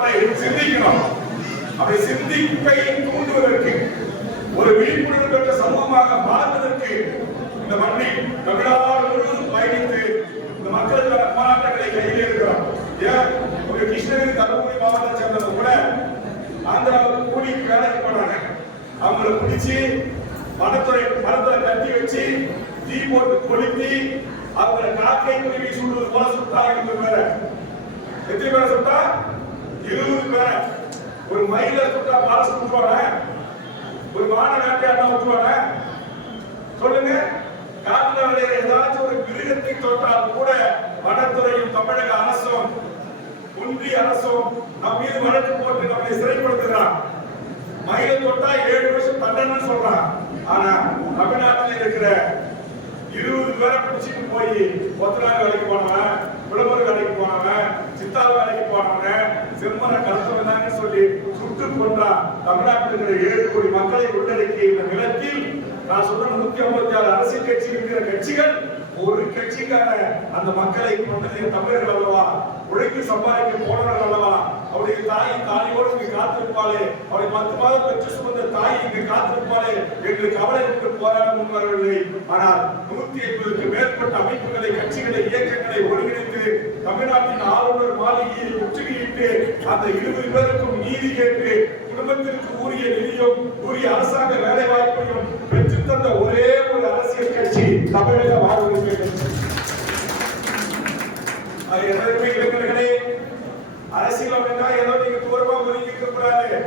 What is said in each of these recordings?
சிந்திக்கணும். அதை சிந்திப்பை தூண்டுவதற்கு ஒரு விழிப்புணர்வு பெற்ற சமூகமாக மாறுவதற்கு இந்த மண்ணில் தமிழ்நாடு முழுவதும் பயணித்து இந்த மக்களுக்கான போராட்டங்களை கையில் இருக்கிறோம் ஏன் ஒரு கிருஷ்ணகிரி தருமபுரி மாவட்டத்தை சேர்ந்தவங்க கூட ஆந்திராவுக்கு கூலிக்கு வேலைக்கு போனாங்க. அவங்கள பிடிச்சி மரத்துறை மரத்துல கட்டி வச்சு தீ போட்டு கொளுத்தி அவங்களை காக்கை குருவி சுடுவது போல சுட்டாங்க எத்தனை பேர் இருபது பேரை ஒரு மயில சுட்டா பாலசு விட்டுவாங்க ஒரு வான நாட்டியாட்டம் விட்டுவாங்க சொல்லுங்க. காட்டுல விளையிற ஏதாச்சும் ஒரு மிருகத்தை தொட்டால் கூட வனத்துறையும் தமிழக அரசும் ஒன்றிய அரசும் நம் மீது வழக்கு போட்டு நம்மை சிறைப்படுத்துகிறான். மயிலை தொட்டா ஏழு வருஷம் தண்டனை சொல்றான். ஆனா தமிழ்நாட்டில் இருக்கிற இருபது பேரை பிடிச்சிட்டு போய் ஒத்தனார் வேலைக்கு போனவன் விளம்பர வேலைக்கு போனவன் சித்தாள் வேலைக்கு போனவன் செம்மனை கடத்தவன் சொல்லி சுட்டு தமிழ்நாட்டில் இருக்கிற ஏழு கோடி மக்களை உள்ளடக்கிய இந்த நிலத்தில் நான் சொல்ற நூத்தி ஐம்பத்தி ஆறு அரசியல் கட்சி இருக்கிற கட்சிகள் ஒரு கட்சிக்கான அந்த மக்களை தமிழர்கள் அல்லவா? உழைத்து சம்பாதிக்க போனவர்கள் அல்லவா? அவருடைய தாய் இங்கு காத்திருப்பாளே. அவரை பத்து மாதம் பெற்று சுமந்த தாய் இங்கு காத்திருப்பாளே என்று கவலை விட்டு போராட முன்வரவில்லை. ஆனால் நூத்தி ஐம்பதுக்கு மேற்பட்ட அமைப்புகளை கட்சிகளை இயக்கங்களை தமிழ்நாட்டின் ஆளுநர் மாளிகையில் முற்றுகையிட்டு அந்த இருபது பேருக்கும் நீதி கேட்டு குடும்பத்திற்கு உரிய நிதியும் உரிய அரசாங்க வேலை வாய்ப்பையும் பெற்று தந்த ஒரே ஒரு அரசியல் கட்சி தமிழக வாழ்வுரிமை கட்சி. இளைஞர்களே அரசியல் அப்படின்னா ஏதோ நீங்க தூரமா ஒதுங்கி இருக்க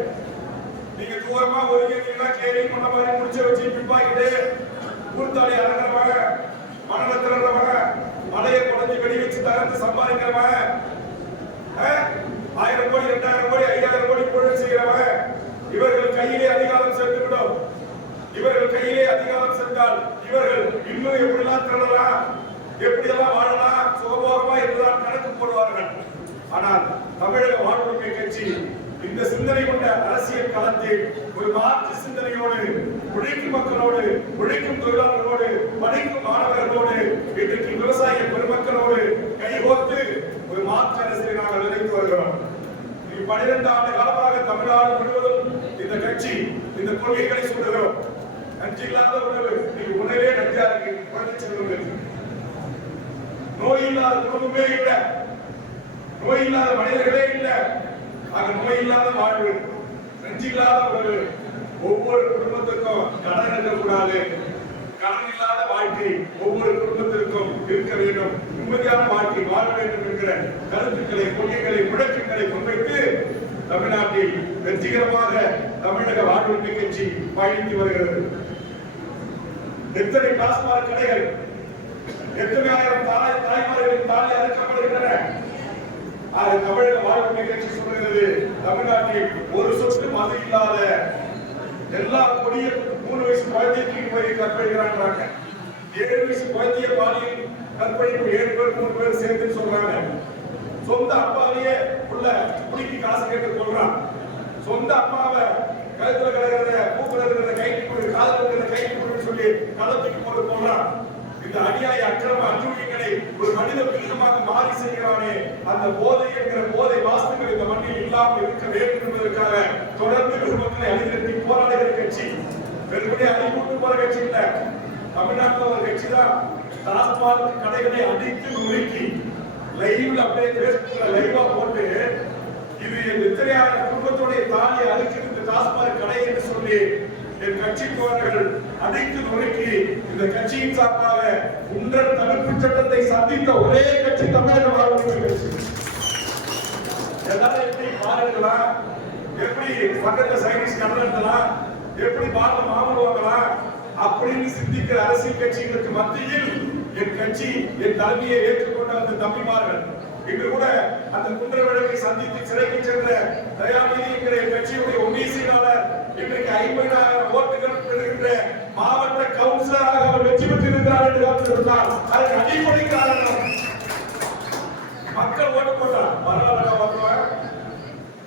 நீங்க தூரமா ஒதுங்கி கேள்வி பண்ண மாதிரி முடிச்ச வச்சு பின்பாக்கிட்டு ஊர்த்தாலி அரங்கமாக மணல திறறவங்க வெடி வச்சு தகர்த்து சம்பாதிக்கிறவன் ஆயிரம் கோடி ரெண்டாயிரம் கோடி ஐயாயிரம் கோடி பொருள் செய்கிறவன். இவர்கள் கையிலே அதிகாரம் சேர்த்து இவர்கள் கையிலே அதிகாரம் சென்றால் இவர்கள் இன்னும் எப்படிலாம் திரளலாம். எப்படியெல்லாம் வாழலாம்? சுகபோகமா என்றுதான் கணக்கு போடுவார்கள். ஆனால் தமிழக வாழ்வுரிமை கட்சி இந்த சிந்தனை கொண்ட அரசியல் களத்தில் ஒரு மாற்று சிந்தனையோடு உழைக்கும் மக்களோடு உழைக்கும் தொழிலாளர்களோடு படிக்கும் மாணவர்களோடு இன்றைக்கு விவசாய பெருமக்களோடு கைகோர்த்து ஒரு மாற்று அரசியலை நாங்கள் நினைத்து வருகிறோம் இது பனிரெண்டு ஆண்டு காலமாக தமிழ்நாடு முழுவதும் இந்த கட்சி இந்த கொள்கைகளை சொல்லுகிறோம். நஞ்சு இல்லாத உணவு நீங்க உணவே நஞ்சா இருக்கு. குழந்தை செல்வங்களுக்கு நோய் இல்லாத குடும்பமே இல்ல. நோய் இல்லாத மனிதர்களே இல்ல. ஆக நோய் இல்லாத வாழ்வு. நஞ்சு இல்லாத உணவு ஒவ்வொரு குடும்பத்துக்கும் கடன் இருக்கக்கூடாது. கடன் இல்லாத வாழ்க்கை ஒவ்வொரு குடும்பத்திற்கும் இருக்க வேண்டும். நிம்மதியான வாழ்க்கை வாழ வேண்டும் என்கிற கருத்துக்களை கொள்கைகளை முழக்கங்களை முன்வைத்து தமிழ்நாட்டில் வெற்றிகரமாக தமிழக வாழ்வுரிமை கட்சி பயணித்து வருகிறது. எத்தனை டாஸ்மாக் கடைகள் எத்தனை ஆயிரம் தாய் தாய்மார்களின் தாலி அறுக்கப்படுகின்றன? அது தமிழக வாழ்வுரிமை கட்சி சொல்லுகிறது தமிழ்நாட்டில் ஒரு சொத்து மது இல்லாத எல்லா கொடிய மூணு வயசு குழந்தைக்கு போய் கற்பழிக்கிறாங்க ஏழு வயசு குழந்தைய பாலியல் கற்பழிப்பு ஏழு பேர் மூணு பேர் சேர்ந்து சொல்றாங்க. சொந்த அப்பாவையே உள்ள குடிக்கு காசு கேட்டு கொள்றான். சொந்த அப்பாவை கழுத்துல கிடக்கிறத பூக்குல இருக்கிறத கைக்கு கொடு காதல் இருக்கிறத கைக்கு கொடு சொல்லி கலத்துக்கு போட்டு கொள்றான். இந்த அநியாய அக்கிரம அநீதிகளை ஒரு மனித மிருகமாக மாறி செய்கிறானே அந்த போதை என்கிற போதை வாஸ்துகள் இந்த மண்ணில் இல்லாமல் இருக்க வேண்டும் என்பதற்காக தொடர்ந்து குடும்பத்தில் அணிதிரட்டி போராடுகிற கட்சி. வெறுமனே அடிமூட்டு போற கட்சி இல்லை தமிழ்நாட்டில் ஒரு கட்சி தான் டாஸ்மாக் கடைகளை அடித்து நுழைக்கி லைவ்ல அப்படியே பேஸ்புக்ல லைவா போட்டு இது என் வித்திரையான குடும்பத்துடைய தாலி அழிக்கிறது இந்த டாஸ்மாக் கடை என்று சொல்லி என் கட்சி தோழர்கள் அனைத்து நுழைக்கி இந்த கட்சியின் சார்பாக உண்டர் தடுப்பு சட்டத்தை சந்தித்த ஒரே கட்சி தமிழக வாழ்வுரிமை கட்சி எல்லாரும் எப்படி பாருங்களா? எப்படி பக்கத்துல சைனீஸ் கடல் எப்படி பாட்டில் மாமூல் அப்படின்னு சிந்திக்கிற அரசியல் கட்சிகளுக்கு மத்தியில் என் கட்சி என் தலைமையை ஏற்று அந்த தம்பிமார்கள். இன்று கூட அந்த குன்ற சந்தித்து சிறைக்கு சென்ற தயாநிதி என்கிற கட்சியுடைய ஒன்றிய இன்றைக்கு ஐம்பதாயிரம் ஓட்டுகள் பெறுகின்ற மாவட்ட கவுன்சிலராக அவர் வெற்றி பெற்றிருந்தார் என்று காத்திருந்தார் அதற்கு அடிப்படை காரணம் மக்கள் ஓட்டு போட்டார் பரவாயில்ல வருவாங்க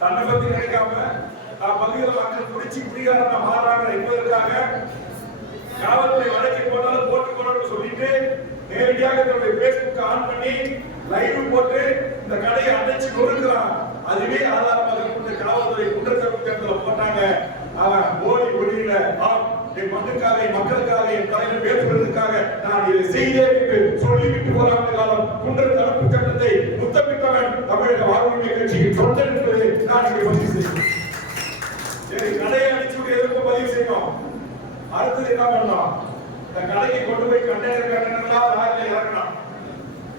தன்னை பத்தி நினைக்காம நான் பகுதியில் மக்கள் குடிச்சு குடிகாரன மாறாங்க என்பதற்காக காவல்துறை வழக்கு போட்டாலும் போட்டு போடணும்னு சொல்லிட்டு நேரடியாக தன்னுடைய பேஸ்புக் ஆன் பண்ணி லைவ் போட்டு இந்த கடையை அடைச்சு நொறுக்கிறான். அதுவே ஆதாரமாக காவல்துறை குற்றச்சாட்டு சட்டத்துல போட்டாங்க. அவன் ஓடி ஒளியில ஆம், என் மண்ணுக்காக என் மக்களுக்காக என் தலைவர் பேசுவதற்காக நான் இதை செய்தேன் என்று சொல்லிவிட்டு ஓராண்டு காலம் குன்ற தடுப்பு சட்டத்தை முத்தமிட்டவன் தமிழக வாழ்வுரிமை கட்சியின் தொண்டன் என்பதை நான் இங்கே பதிவு செய்கிறேன். சரி கடையை அடிச்சு எதிர்ப்பு பதிவு செய்யணும்? அடுத்தது என்ன பண்ணலாம் இந்த கடைக்கு கொண்டு போய் கண்டெய்னர் கட்டணங்களா லாரில இறக்கணும்.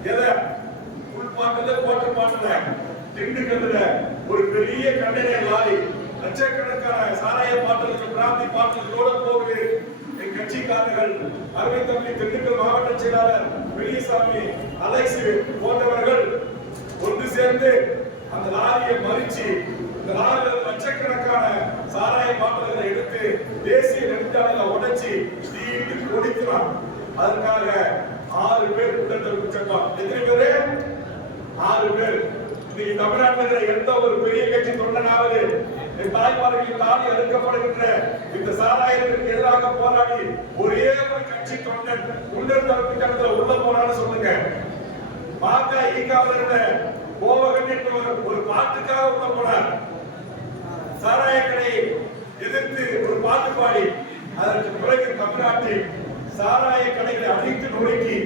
எதை? உள் பாட்டுல போட்டு பாட்டுல திண்டுக்கல்ல ஒரு பெரிய கண்டெய்னர் லாரி லட்சக்கணக்கான சாராய பாட்டிலுக்கு பிராந்தி பாட்டிலோட போகுது. என் கட்சிக்காரர்கள் அருமை தம்பி திண்டுக்கல் மாவட்ட செயலாளர் பெரியசாமி அலைசு போன்றவர்கள் ஒன்று சேர்ந்து அந்த லாரியை மறிச்சு இந்த லாரியில் லட்சக்கணக்கான சாராய பாட்டில்களை எடுத்து தேசிய நெடுஞ்சாலையில உடைச்சி தீட்டு கொடுக்கிறான் அதற்காக ஆறு பேர் குற்றத்தடுப்பு சட்டம் எத்தனை பேரு? ஆறு பேர். இன்னைக்கு தமிழ்நாட்டில் எந்த ஒரு பெரிய கட்சி தொண்டனாவது என் தாய்மார்களின் தாடி அறுக்கப்படுகின்ற இந்த சாராயத்திற்கு எதிராக போராடி ஒரே ஒரு கட்சி தொண்டன் குண்டர் தடுப்பு உள்ள போனான்னு சொல்லுங்க. பாக்க ஈக்காவில் இருந்த கோவகன் என்பவர் ஒரு பாட்டுக்காக உள்ள போனார் சாராயக்கடையை எதிர்த்து ஒரு பாட்டு பாடி அதற்கு பிறகு தமிழ்நாட்டில் சாராய கடைகளை அழித்து நுழைக்கி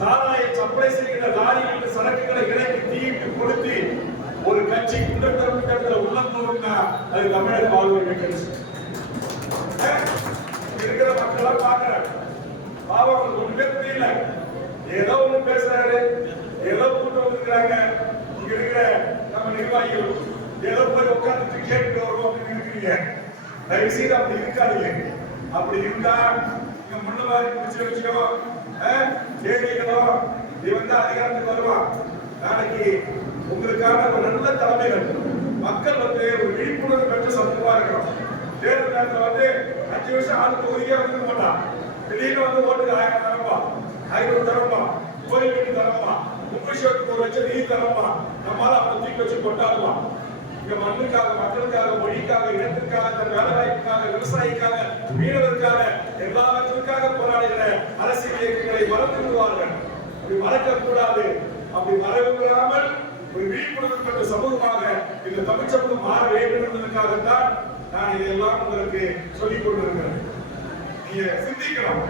சாராய சப்ளை செய்கிற லாரிகளுக்கு சரக்குகளை இறக்கி தீயிட்டு கொடுத்து ஒரு கட்சி குற்றத்தரப்பு கட்டத்தில் உள்ள போகும்னா அது தமிழக வாழ்வுரிமை மெக்கானிசம் இருக்கிற மக்கள் பாக்குறாங்க பாவம் அவங்களுக்கு ஒண்ணுமே புரியல. ஏதோ ஒண்ணு பேசுறாரு. ஏதோ கூட்டம் வந்துருக்காங்க இங்க இருக்கிற நம்ம நிர்வாகிகள். ஏதோ போய் உட்கார்ந்து கேட்டு வருவோம் அப்படின்னு இருக்கிறீங்க தயவு செய்து அப்படி இருக்காதீங்க. அப்படி இருந்தா இங்க முன்ன மாதிரி பிடிச்ச விஷயம் கேட்கலோ இவன் தான் அதிகாரத்துக்கு வருவான் நாளைக்கு உங்களுக்கான ஒரு நல்ல தலைமைகள். மக்கள் வந்து ஒரு விழிப்புணர்வு பெற்ற சமூகமா இருக்கணும். தேர்தல் நேரத்தில் வந்து அஞ்சு வருஷம் ஆளு தொகுதியே வந்துக்க மாட்டான். திடீர்னு வந்து ஓட்டுக்கு ஆயிரம் தரப்பா ஐநூறு தரப்பா கோயில் வீட்டு தரப்பா முப்பது ஒரு லட்சம் நீ தரப்பா நம்மளால அப்படி தூக்கி வச்சு கொண்டாடலாம் இந்த மண்ணுக்காக மக்களுக்காக மொழிக்காக இனத்திற்காக தன் வேலை வாய்ப்புக்காக விவசாயிக்காக மீனவருக்காக எல்லாவற்றிற்காக போராடுகிற அரசியல் இயக்கங்களை மறந்து விடுவார்கள் அப்படி மறக்க கூடாது அப்படி மறவிடாமல் ஒரு விழிப்புணர்வு பெற்ற சமூகமாக இந்த தமிழ் சமூகம் மாற வேண்டும் என்பதற்காகத்தான் நான் இதையெல்லாம் உங்களுக்கு சொல்லிக் கொண்டிருக்கிறேன். நீங்க சிந்திக்கணும்.